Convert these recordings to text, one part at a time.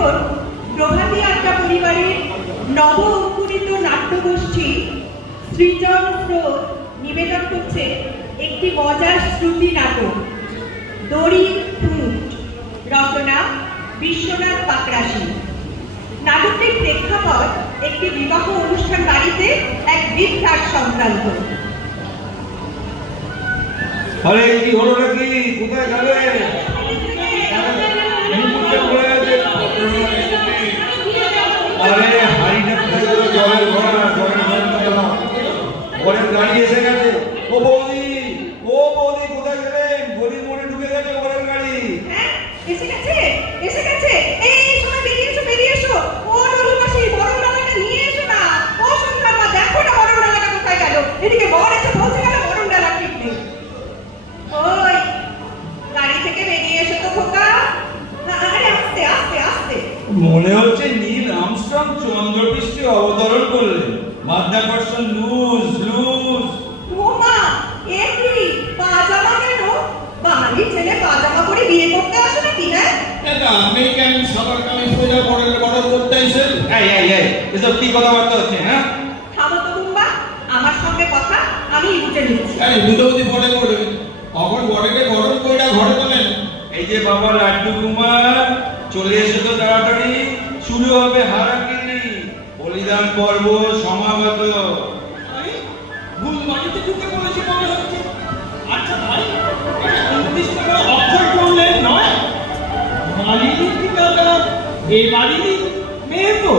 এখন প্রভাতী আড্ডা পরিবারের নব অঙ্কুরিত নাট্যগোষ্ঠী সৃজন স্রোত নিবেদন করছে একটি মজার শ্রুতি নাটক দড়ি ফুট, রচনা বিশ্বনাথ পাকরাশি। নাটকটির প্রেক্ষাপট একটি বিবাহ অনুষ্ঠান বাড়িতে এক বৃদ্ধার সংক্রান্ত। আরে কি হলো নাকি? কোথায় গেলে? আরে হাড়িটা কোথায় গেল? জলের ঘোড়া, জলের ঘোড়া, ঘরের গাড়ি এসে গেছে। ও বৌদি, ও বৌদি কোথায় গেলেন? গলির মোড়ে ঢুকে গেছে ঘরের গাড়ি। এসে গেছে, এসে গেছে। এই সময় বেরিয়ে এসো, বেরিয়ে এসো। ও নলু মাসি, বরণ ডালাটা নিয়ে এসো না। ও সন্ধ্যা মা, দেখো না বরণ ডালাটা কোথায় গেল। এদিকে বর এসে বলছে গেল বরণ ডালা ঠিক নেই। ওই গাড়ি থেকে বেরিয়ে এসো তো খোকা। আরে আস্তে আস্তে আস্তে। মনে হচ্ছে নীল আর্মস্ট্রং চন্দ্রপৃষ্ঠে অবতরণ করলেন। মাধ্যাকর্ষণ লুজ লুজ। ও মা, এ কি পাজামা কেন? বাঙালি ছেলে পাজামা পরে বিয়ে করতে আসে নাকি? হ্যাঁ, এটা আমেরিকান সবার কামিজ পরে বড় বড় করতে আইছেন। এই এসব কি কথাবার্তা হচ্ছে? হ্যাঁ, থামো তো বুম্বা, আমার সঙ্গে কথা আমি বুঝে নিচ্ছি। আরে বুঝাবুঝি পরে পড়ে অখন বড়কে গরম কইরা ঘরে তোলেন। এই যে বাবা লাড্ডু কুমার, চলে এসে তো তাড়াতাড়ি। শুরু হবে হারাকিরি, বলিদান পর্ব সমাগত। আরে ভুল বাড়িতে ঢুকে পড়েছে মনে হচ্ছে। আচ্ছা ভাই, এটা 29 টাকা অক্ষর করলেন নয়? মালিনী ঠিকাদার এই বাড়ির মেয়ে তো।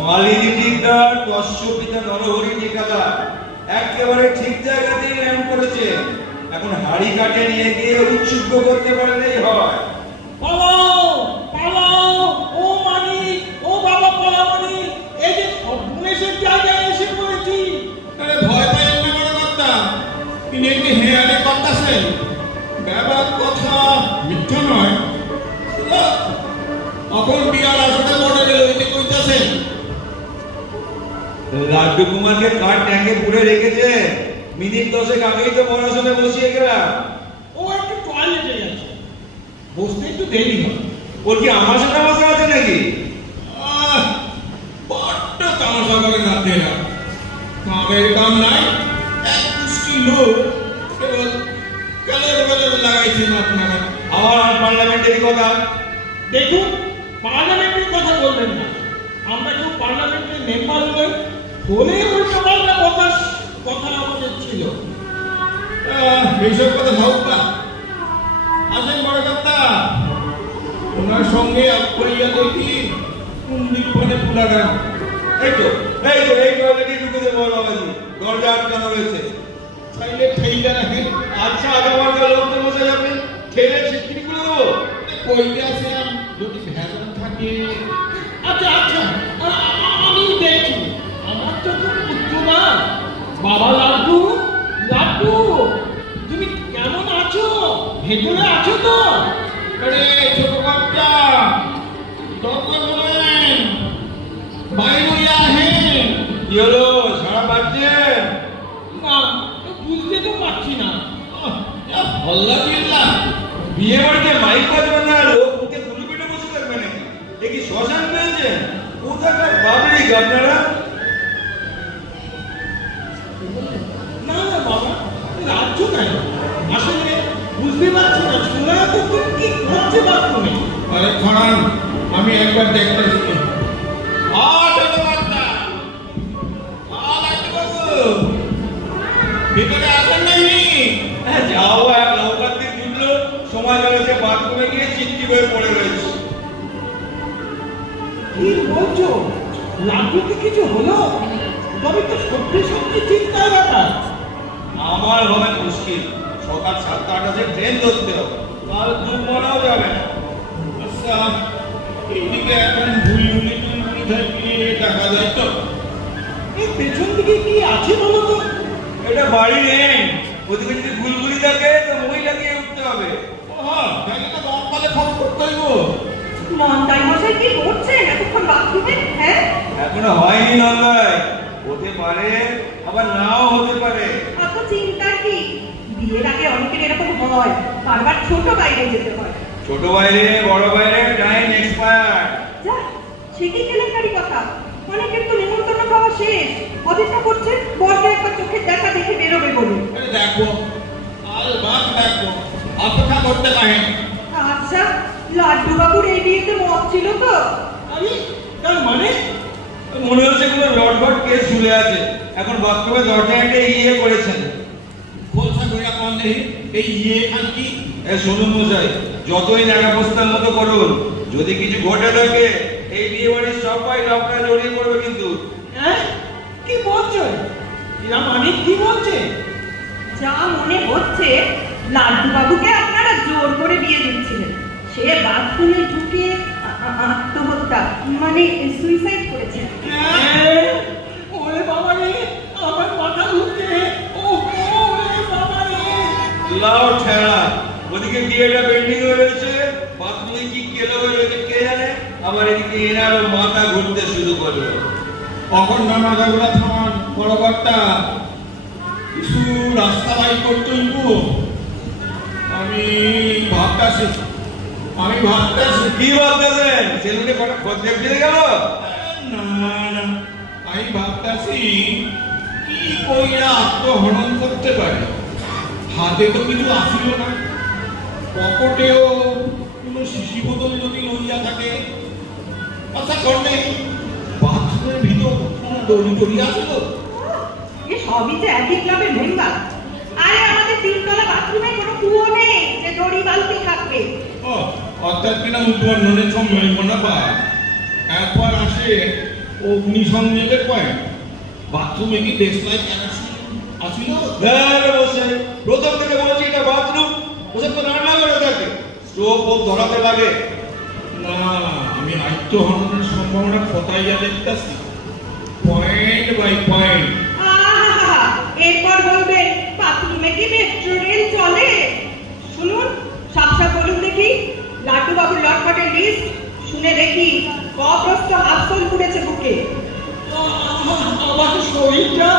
মালিনী ঠিকদার, কশ্যপিতা নরহরি ঠিকাদার একেবারে ঠিক জায়গাতেই ল্যান্ড করেছে। এখন হাড়ি কাটে নিয়ে গিয়ে উৎসুক করতে পারলেই হয়। পালাও পালাও, ও মানিক, ও বাবা পালামণি, এই যে সর্বনেশের জায়গায় এসে পড়েছি। আরে ভয় পাইয়েন না বড় কর্তা, তিনি কি হেয়ারে করতেছেন? ব্যাপার কথা মিথ্যা নয়। এখন বিয়ার আসতে পড়ে গেল, এতে কইতাছেন। লাড্ডু কুমারকে কার ট্যাঙ্কে পুড়ে রেখেছে। মিনিট 10 আগেই তো পড়াশোনা বসিয়ে গেলাম। ও একটু টয়লেটে যাচ্ছে, বসতে একটু দেরি হয়। ওর কি আমার সাথে বসে আছে নাকি? বড্ড তামাশা করে না দেয়া, কামের কাম নাই। এক মুষ্টি লোক কেবল কালের বেলের লাগাইছেন আপনারা। আমার আর পার্লামেন্টের কথা। দেখুন, পার্লামেন্টের কথা বলবেন না। আমরা কেউ পার্লামেন্টের মেম্বার নই, বলে উল্টো পাল্টা কথা আমাদের ছিল। এইসব কথা ভাব না। আসেন বড় কর্তা, ওনার সঙ্গে করিয়া দেখি কোন দিক পরে পুলারা। এই তো এই টয়লেটে ঢুকে দেবো বাবাজি, দরজা আটকানো রয়েছে। চাইলে ঠেইলা রাখেন। আচ্ছা, আগামী লোক তো বসে যাবে, ঠেলে ছিটকিনি করে দেবো। কইতে আসেন যদি ভেজাল থাকে। আচ্ছা আচ্ছা, আমি দেখছি। আমার তো পুত্র না। বাবা লাড্ডু, লাড্ডু তুমি কেমন আছো? ভেতরে আছো তো? আরে ছোট বাচ্চা, দরজা খোলেন, বাইরে আহেন। কি হলো, সারা পাচ্ছে? না, বুঝতে তো পারছি না। হল্লা চিল্লা। বিয়ে বাড়িতে মাইক বাজবে না, লোক মুখে তুলে পেটে বসে থাকবে নাকি? এ কি শ্মশান পেয়েছেন? কোথাকার পাবলিক আপনারা? না না বাবা, রাজ্য কেন? আসলে বুঝতে পারছি না, ছোড়া তো কি করছে বাথরুমে। আরে খান, আমি একবার দেখতেছি। ভিতরে আসেন নাই? হ্যাঁ, যাও, এক নৌকার দিক জুটলো, সময় গেল সে বাথরুমে গিয়ে চিত্তি হয়ে পড়ে রয়েছে। কি বলছো? লাড্ডুতে কিছু হলো? তবে তো সত্যি সত্যি চিন্তার ব্যাপার। আমার হবে মুশকিল। সকাল 7:30 ট্রেন ধরতে হবে, কাল দুপুরেও যাবে না। আচ্ছা, এইদিকে এখন ভুলভুলি টুলভুলি থাকে দেখা যায় তো। এই পেছন দিকে কি আছে বলো তো? এটা বাড়ি নেই, ওদিকে যদি গুলগুলি থাকে তো মহিলাকে উঠতে হবে। হ্যাঁ, তাহলে তো নর্মালে ফোন করতে হইব। নন্দাই মশাই কি করছেন এতক্ষণ বাথরুমে? হ্যাঁ, এখনো হয়নি নন্দাই, হতে পারে আবার নাও হতে পারে। অত চিন্তার কি? বিয়ের আগে অনেকের এরকম হয়, বারবার ছোট বাইরে যেতে হয়। ছোট বাইরে বড় বাইরে টাইম এক্সপায়ার। যা ঠিকই কেলেঙ্কারি কথা। অনেকের তো নিমন্ত্রণ খাওয়া শেষ, অপেক্ষা করছে বরকে একবার চোখের দেখা দেখে বেরোবে বলে। আরে দেখো, আর বাদ দেখো, অপেক্ষা করতে পারেন। আচ্ছা, লাড্ডু বাবুর এই বিয়েতে মত ছিল তো? আরে তার মানে? মনে হচ্ছে কোনো লটঘট কেস ঝুলে আছে, এখন বাথরুমে দরজা একটা ইয়ে করেছেন। খোলসা কইরা কোন নেই এই ইয়ে খান কি? শুনুন মশাই, যতই নাগাবস্থার মতো করুন, যদি কিছু ঘটে থাকে এই বিয়ে বাড়ির সবাই আপনারা জড়িয়ে পড়বে কিন্তু। হ্যাঁ, কি বলছো? এরা মানিক কি বলছে? যা মনে হচ্ছে লাড্ডু বাবুকে আপনারা জোর করে বিয়ে দিচ্ছিলেন। সে বাথরুমে ঢুকে আত্মহত্যা মানে সুইসাইড করেছে। ওরে বাবা রে, আমার মাথা ঘুরছে। ওরে বাবা রে। লাও ঠেলা, ওদিকে বিয়েটা পেন্ডিং হয়ে রয়েছে, বাথরুমে কি কেলো হয়ে রয়েছে কে জানে, আমার এদিকে এনারও মাথা ঘুরতে শুরু করলো। অখণ্ড মাথাগুলা থামান, বড় কর্তা। কিছু রাস্তা বাই করতে হইব। আমি ভাবতাছি। কি ভাবতেছেন? সেলুনে কটা খদ্দের দিয়ে গেল? না না, আমি ভাবতাছি কি কইরা আত্মহনন করতে পারে। হাতে তো কিছু আসিল না, পকেটেও কোনো শিশি বোতল যদি লইয়া থাকে। আচ্ছা কর্ণে, বাথরুমের ভিতর কোনো দড়ি টড়ি আসলো? এ সবই যে একই ক্লাবের মেম্বার। আরে আমাদের তিনতলা বাথরুমে কোনো কুয়ো নেই যে দড়ি বালতি থাকবে। ও, অর্থাৎ কিনা উদ্বোধনের সম্মানিত না পায়। একবার আসে অগ্নিসংযোগের পয়েন্ট। বাথরুমে কি দেশলাই আসিল? মশাই, প্রথম থেকে বলছি এটা বাথরুম, ওসব তো রান্না করে থাকে, স্টোভ ধরাতে লাগে। না, আমি আত্মহননের সম্ভাবনা খতাইয়া দেখতেছি, পয়েন্ট বাই পয়েন্ট। আহা, এরপর বলবেন বাথরুমে কি মেট্রো রেল চলে? শুনুন, সাবসা বলুন দেখি, লাড্ডু বাবুর লটপটের লিস্ট শুনে দেখি কপ্রস্ত হাসল পুড়েছে বুকে। আমার শরীরটা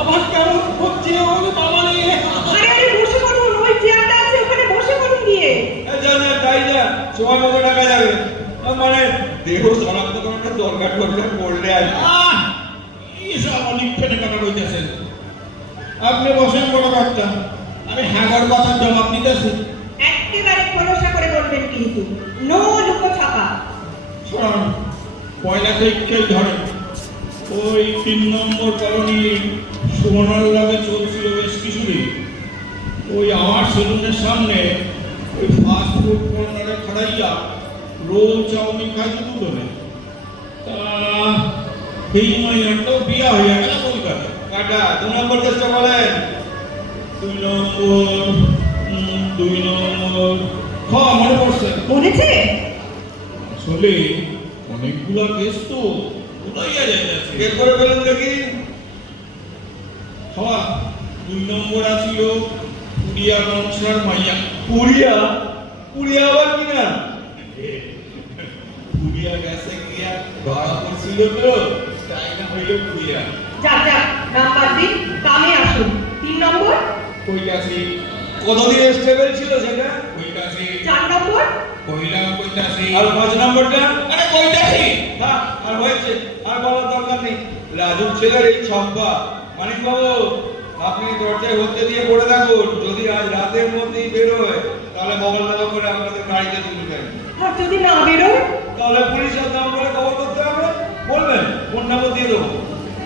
আবার কেমন হচ্ছে? ওরে বাবা রে। আরে আরে বসে পড়ুন, ওই চেয়ারটা আছে ওখানে বসে পড়ুন গিয়ে। জানেন তাই না, সময় মতো টাকা যাবে, মানে দেহ শনাক্ত করার দরকার পড়লে আর কি। এইসব অনেক ফেটে টাকা রইতেছেন। আপনি বসেন বড় বাচ্চা, আমি হ্যাগর কথার জবাব দিতেছি। একেবারে খোলসা করে বলবেন কিন্তু, নো লুকো ছাপা। শোন, পয়লা থেকেই ধরেন ওই 3 নম্বর কলোনি সুবর্ণার লাগে চলছিল বেশ কিছুদিন। ওই আমার সেলুনের সামনে ওই ফাস্ট ফুড কর্নারে খাড়াইয়া রোল চাউমিন খাইতে দুজনে। তা এই মাইয়াটাও বিয়া হইয়া গেল কলকাতা। কাটা 2 নম্বর চেষ্টা বলেন। 2 নম্বর মনে পড়ছে। বলেছে আসলে অনেকগুলো কেস তো উড়াইয়া যাইতেছে। বের করে ফেলুন দেখি। হওয়া 2 নম্বর আসিল পুরিয়া বংশার মাইয়া। পুরিয়া? পুরিয়া আবার কি না? পুরিয়া গেছে গিয়া ধরা পড়ছিল তো, তাই না হইল পুরিয়া। যাক যাক, নাম্বার দিন, কামে আসুন। 3 নম্বর, কইতাছি কতদিন স্টেবল ছিল সেটা? কইতাছি 4 নম্বর, কইলাম কইতাছি আর 5 নম্বরটা? আরে কইতাছি। হ্যাঁ, আর হয়েছে, আর বলার দরকার নেই। রাজুর ছেলের এই ছম্পা। মানিক বাবু, আপনি দরজায় হতে দিয়ে পড়ে থাকুন, যদি আজ রাতের মধ্যেই বেরোয় তাহলে মহল্লা করে আপনাদের গাড়িতে তুলবেন, আর যদি না বেরোয়? তাহলে পুলিশের নাম করে খবর করতে হবে, বলবেন ফোন নাম্বার দিয়ে দেবো।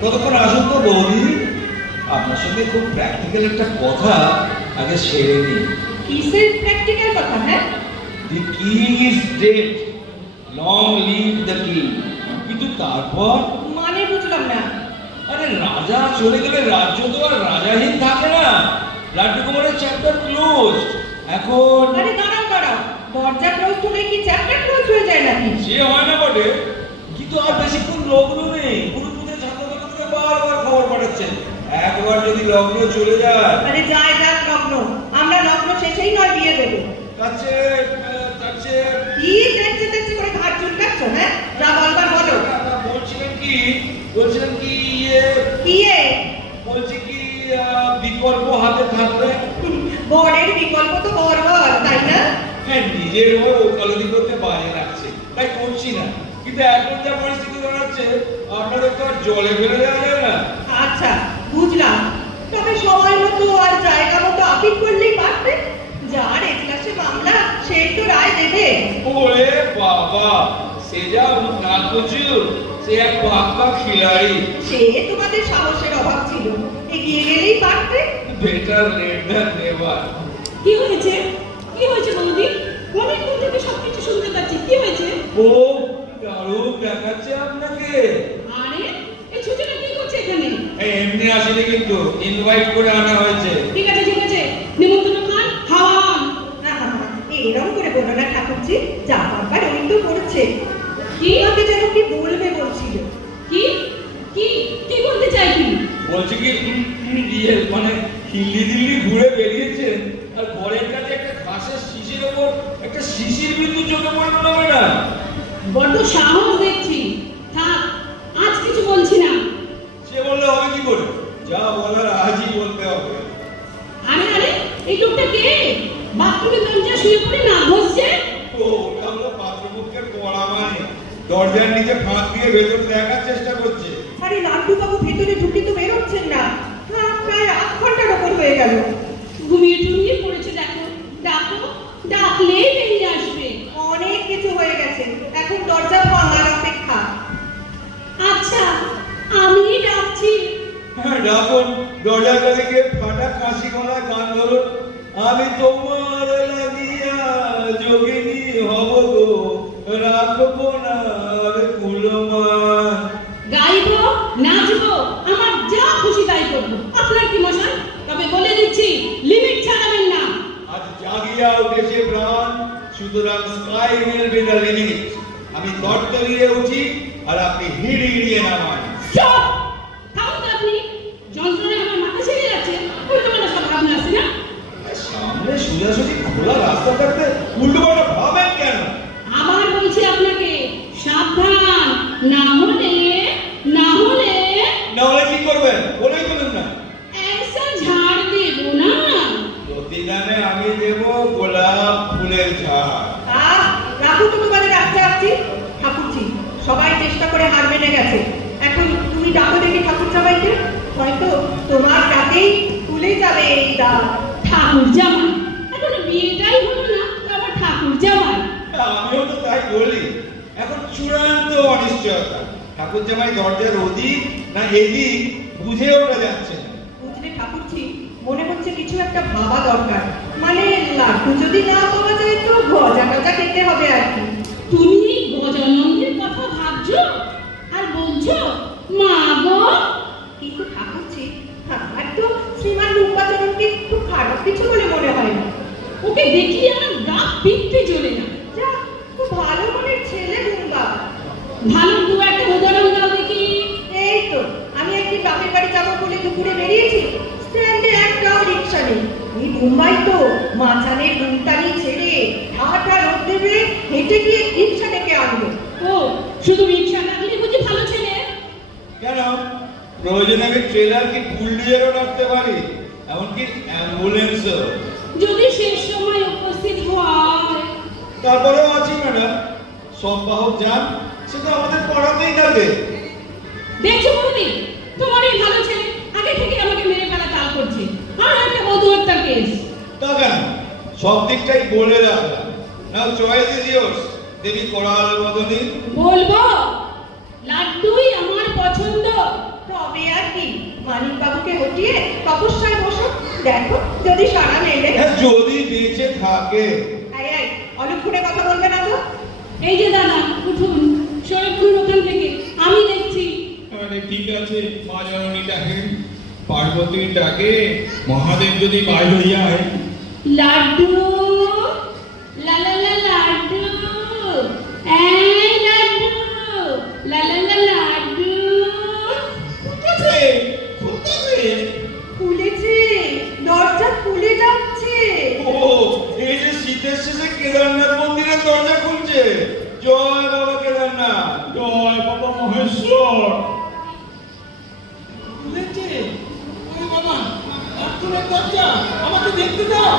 ততক্ষণ আসুন তো বৌদি, আপনার সঙ্গে খুব প্র্যাকটিক্যাল একটা কথা আগে সেরে নিই। কিসের প্র্যাকটিক্যাল কথা? হ্যাঁ, The king is dead, long live the king। কিন্তু তারপর মানে বুঝলাম না। আরে রাজা চলে গেলে রাজ্য তো আর রাজাহীন থাকে না। লাড্ডু কুমারের চ্যাপ্টার ক্লোজ। এখন আরে দাঁড়াও দাঁড়াও, দরজা ক্লোজ হলে কি চ্যাপ্টার ক্লোজ হয়ে যায় নাকি? সে হয় না বটে, কিন্তু আর বেশিক্ষণ লগ্ন নেই। গুরুকুলের ছাত্রদেরকে বারবার খবর পাঠাচ্ছেন, একবার যদি লগ্ন চলে যায়। আরে যায় যাক লগ্ন, আমরা লগ্ন শেষেই নয় বিয়ে দেবো। তাচ্ছে কি দেখতে দেখতে করে ঘাট চুলকাচ্ছ? হ্যাঁ, যা বলবার বলো। বলছিলাম কি ইয়ে, কি এ? বলছি কি বিকল্প হাতে থাকলে? বরের বিকল্প তো বর, তাই না? হ্যাঁ, নিজের ওর ওকালতি করতে বাইরে রাখছে, তাই করছি না। কিন্তু এখন যা পরিস্থিতি দাঁড়াচ্ছে আপনাদের তো আর জলে ফেলে দেওয়া যায় না। আচ্ছা, বুঝলাম। তবে সময় মতো আর জায়গা মতো আপিল করলেই পারবে। যার এজলাসে মামলা সেই তো রায় দেবে। ওরে বাবা, সে যা না প্রচুর, সে এক পাক্কা খিলাড়ি। সে তোমাদের সাহসের অভাব ছিল, এগিয়ে গেলেই পারবে। Better late than never. কি হয়েছে? কি হয়েছে বৌদি? অনেকক্ষণ থেকে সবকিছু শুনতে পাচ্ছি, কি হয়েছে? ও দারুণ দেখাচ্ছে আপনাকে। আরে এই ছোটটা কি করছে এখানে? এই এমনি আসেনি, কিন্তু ইনভাইট করে আনা হয়েছে। ঠিক আছে ঠিক আছে, নিমন্ত্রণ খান, খাওয়ান। এরকম করে বলো না ঠাকুরজি, যা পারবার ওই তো করছে। কি? আমাকে যেন কি বলবে বলছিল। কি কি কি বলতে চাই তুমি? বলছি কি ইয়ে মানে হিল্লি দিল্লি ঘুরে বেরিয়েছে আর ঘরের কাছে একটা ঘাসের শিশির ওপর একটা শিশির বিন্দু চোখে পড়লো না ম্যাডাম? বড্ড সাহস দেখছি। থাক, আজ কিছু বলছি না। সে বললে হবে কি করে? যা বলার আজই বলতে হবে। আরে আরে, এই লোকটা কে? বাথরুমের দরজা শুয়ে পড়ে না ধরছে? ও ওটা হলো পাত্রপক্ষের পড়া, মানে দরজার নিচে ফাঁক দিয়ে ভেতর দেখার চেষ্টা করছে। আরে লাড্ডু বাবু ভেতরে ঢুকে তো বেরোচ্ছেন না। প্রায় 8 ঘন্টার ওপর হয়ে গেল। ঘুমিয়ে টুমিয়ে পড়েছে দেখো। ডাকো, ডাকলেই বেরিয়ে আসবে। অনেক কিছু হয়ে গেছে, এখন দরজা ভাঙার অপেক্ষা। আচ্ছা, আমি ডাকছি। হ্যাঁ ডাকুন, দরজার কাছে গিয়ে ফাটা কাশি গলায় গান ধরুন। আমি তোমার লাগিয়া যোগিনী হব গো, রাখবো না আর কুলমান। গাইবো, নাচবো, আমার যা খুশি তাই করবো। আপনার কি মশাই? তবে বলে দিচ্ছি, লিমিট ছাড়াবেন না। আজ জাগিয়া উঠেছে প্রাণ, সুতরাং sky will be the limit. আমি গর্ত দিয়ে উঠি আর আপনি হিড়ি হিড়িয়ে নামান। চুপ! থামুন তো আপনি। যন্ত্রণায় আমার মাথা ছেড়ে যাচ্ছে। উল্টোপাল্টা সব ভাবনা আছে না? সামনে সোজাসুজি খোলা রাস্তা থাকতে উল্টোপাল্টা ভাবেন কেন? আবার বলছি আপনাকে, সাবধান। না হলে না হলে না হলে কি করবেন বলেই বলুন না। ऐसा ঝাড় দেব না। প্রতিদানে আমি দেব গোলাপ ফুলের ঝাড়। রাখো তো তোমাদের রাখছি। ঠাকুরজি সবাই চেষ্টা করে হার মেনে গেছে। এখন তুমি ডাকো দেখি ঠাকুর জামাইকে, হয়তো তোমার ডাকেই খুলে যাবে এই দ্বার। ঠাকুর জামাই? এখনো বিয়েটাই হলো না, আবার ঠাকুর জামাই? আমিও তো তাই বলি। এখন চূড়ান্ত অনিশ্চয়তা, ঠাকুর জামাই দরজার ওদিক না এদিক বুঝে ওঠা যাচ্ছে না। বুঝলে ঠাকুরজি, মনে হচ্ছে কিছু একটা ভাবা দরকার। মানে লাড্ডু যদি না পাওয়া যায় তো গজা টজা খেতে হবে আর কি। তুমি এই গজানন্দের কথা ভাবছো আর বলছো মা গো? কিন্তু ঠাকুরজি, আমার তো শ্রীমান রূপাচরণকে খুব খারাপ কিছু বলে মনে হয় না। ওকে দেখি আমার গা পিত্তে জ্বলে না। যা, খুব ভালো মনের ছেলে বুম্বা। ভালো দু একটা উদাহরণ দাও দেখি। এই তো আমি একদিন বাপের বাড়ি যাবো বলে দুপুরে বেরিয়েছি, স্ট্যান্ডে একটাও রিক্সা নেই। এই মুম্বাই তো মাঝানের রুমটানি ছেড়ে ঠাটা রোদ দেবে, হেঁটে গিয়ে রিক্সা ডেকে আনবো। ও, শুধু রিক্সা ডাকলে বুঝি ভালো ছেলে? কেন? প্রয়োজনে আমি ট্রেলার কি পুলিশেরও রাখতে পারি, এমনকি অ্যাম্বুলেন্সও। যদি শেষ সময় উপস্থিত হয়। তারপরেও আছি ম্যাডাম, সব বাহক যান, সে তো আমাদের পড়াতেই থাকে। দেখছো বৌদি, তোমার এই ভালো ছেলে আগে থেকে আমাকে মেরে ফেলা চাল করছে। আর একটা বধূ হত্যা কেস। তা কেন? সব দিকটাই বলে রাখলাম। নাও চয়েস ইজ ইয়োর্স, দেবী কোরাল মদনী। বলবো, লাড্ডুই আমার পছন্দ। তবে আর কি, মানিক বাবুকে হটিয়ে তপস্যায় বসো, দেখো যদি সারা মেলে। হ্যাঁ, যদি বেঁচে থাকে। এই অলক্ষণে কথা বলবে না তো। এই যে দাদা, উঠুন, সরে পড়ুন ওখান থেকে, আমি দেখছি। আরে ঠিক আছে, মা জননী ডাকে, পার্বতী ডাকে, মহাদেব যদি বাইর হইয়া হয়। লাড্ডু, লা লা লা লাড্ডু, এই লাড্ডু, লা লা লা লাড্ডু। ফুটেছে, ফুটেছে। খুলেছে, দরজা খুলে যাচ্ছে। ও, এই যে শীতের শেষে কেদারনাথ মন্দিরের দরজা খুলছে। জয় বাবা কেদারনাথ। জয় বাবা মহেশ্বর। খুলেছে? ওরে বাবা, বাথরুমের দরজা, আমাকে দেখতে দাও।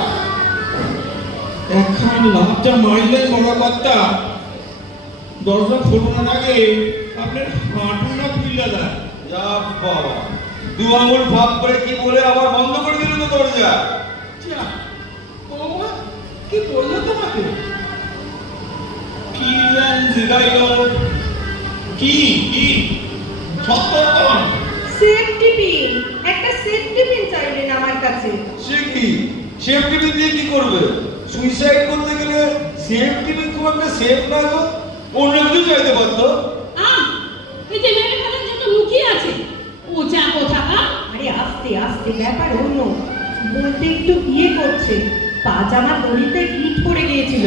একখান লাভটা মারলে কর্মকর্তা। দরজা খোলানোর আগে আপনার হাঁটুটা খুলে দেয়। যা বাবা, দু আঙুল ভাগ করে কি বলে আবার বন্ধ করে দিল তো দরজা। যা, ও মা, কি বললো তোমাকে? কি যেন জিগাইল? কি সত্য কোন? সেফটি পিন, একটা সেফটি পিন চাইলেন আমার কাছে। সে কি সেফটি পিন দিয়ে কি করবে? সুইসাইড করতে গেলে সেফটি পিন খুব একটা সেফ না গো, অন্য কিছু চাইতে পারতো। এই যে মেরে ফেলার জন্য লুকিয়ে আছে ও যা কোথাকার। আরে আস্তে আস্তে, ব্যাপার অন্য। বলতে একটু বিয়ে করছে, পাজামা দড়িতে গিট পড়ে গিয়েছিল,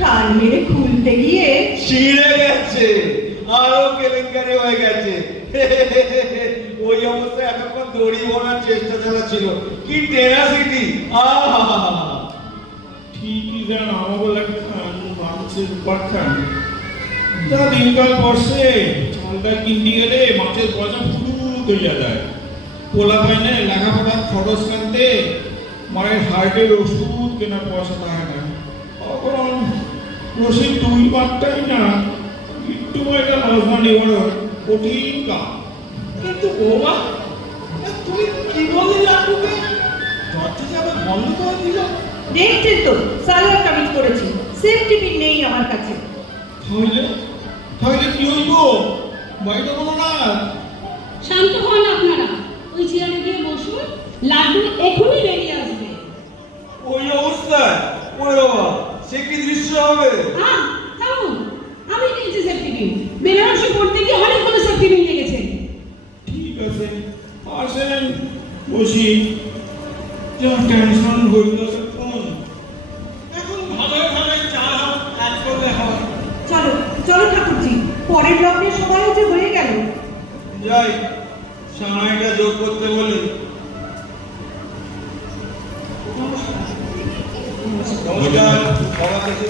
টান মেরে খুলতে গিয়ে ছিঁড়ে গেছে, আরো কেলেঙ্কারি হয়ে গেছে। ওই অবস্থায় এতক্ষণ দড়ি ভরার চেষ্টা চালাচ্ছিল, কি টেনাসিটি! ঠিকই যেন আমাকে লাগতাম মানুষের পাঠান। যা দিনকাল পড়ছে, চালটা কিনতে গেলে মাছের পয়সা ফুটুফুটু তৈয়া যায়। পোলা পাইনে লেখাপড়ার খরচ কানতে মায়ের হার্টের ওষুধ কেনার পয়সা থাকে না। তখন রসিদ দুই বারটাই না, একটু একটা রাজধানী বড় কঠিন কাজ। কিন্তু বৌমা, তুমি কি বললে লাটুকে? দরজা যাবে বন্ধ করে দিল। দেখছেন তো, সালোয়ার কামিজ করেছি, সেফটি পিন নেই আমার কাছে। তাহলে কি হইব? বাইরে বলো না। শান্ত হন আপনারা, ওই চেয়ারে গিয়ে বসুন, লাড্ডু এখনই বেরিয়ে আসবে। ওই অবস্থায় ওরে বাবা, সে কি দৃশ্য হবে! থামুন, আমি নিয়েছি সেফটি পিন। বেনারসে পড়তে গিয়ে অনেকগুলো সেফটি পিন লেগেছে। ঠিক আছে, আসেন বসি। যা টেনশন হইল তখন, এখন ভালো ভালো চা কাজ করলে হয়। চলো চলো ঠাকুরজি, পরের লগ্নের সময় যে হয়ে গেল। যাই, সামাইটা যোগ করতে বলি। নমস্কার, সবার কাছে